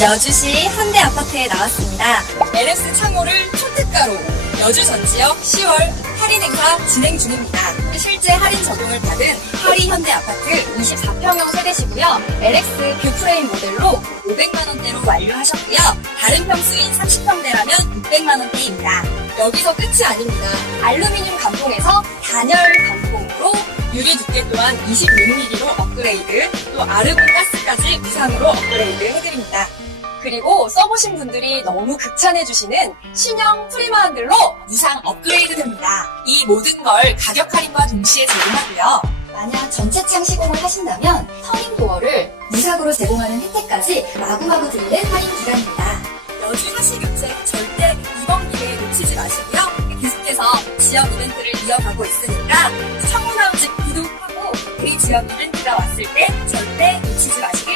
여주시 현대 아파트에 나왔습니다. LS 창호를 초특가로 여주 전 지역 10월 할인 행사 진행 중입니다. 실제 할인 적용을 받은 하리 현대 아파트 24평형 세대시고요. LX 뷰프레임 모델로 500만 원대로 완료하셨고요. 다른 평수인 30평대라면 600만 원대입니다. 여기서 끝이 아닙니다. 알루미늄 감봉에서 단열 감봉으로 유리 두께 또한 26mm로 업그레이드, 또 아르곤 가스 까지 무상으로 업그레이드 해드립니다. 그리고 써보신 분들이 너무 극찬해주시는 신형 프리마 한들로 무상 업그레이드 됩니다. 이 모든 걸 가격 할인과 동시에 제공하고요. 만약 전체 창 시공을 하신다면 터닝 도어를 무상으로 제공하는 혜택까지 마구마구 드리는 할인 기간입니다. 여주 하시 교체 절대 이번 기회에 놓치지 마시고요. 계속해서 지역 이벤트를 이어가고 있으니까 여러분은 돌아왔을 때 절대 놓치지 마시길 바랍니다.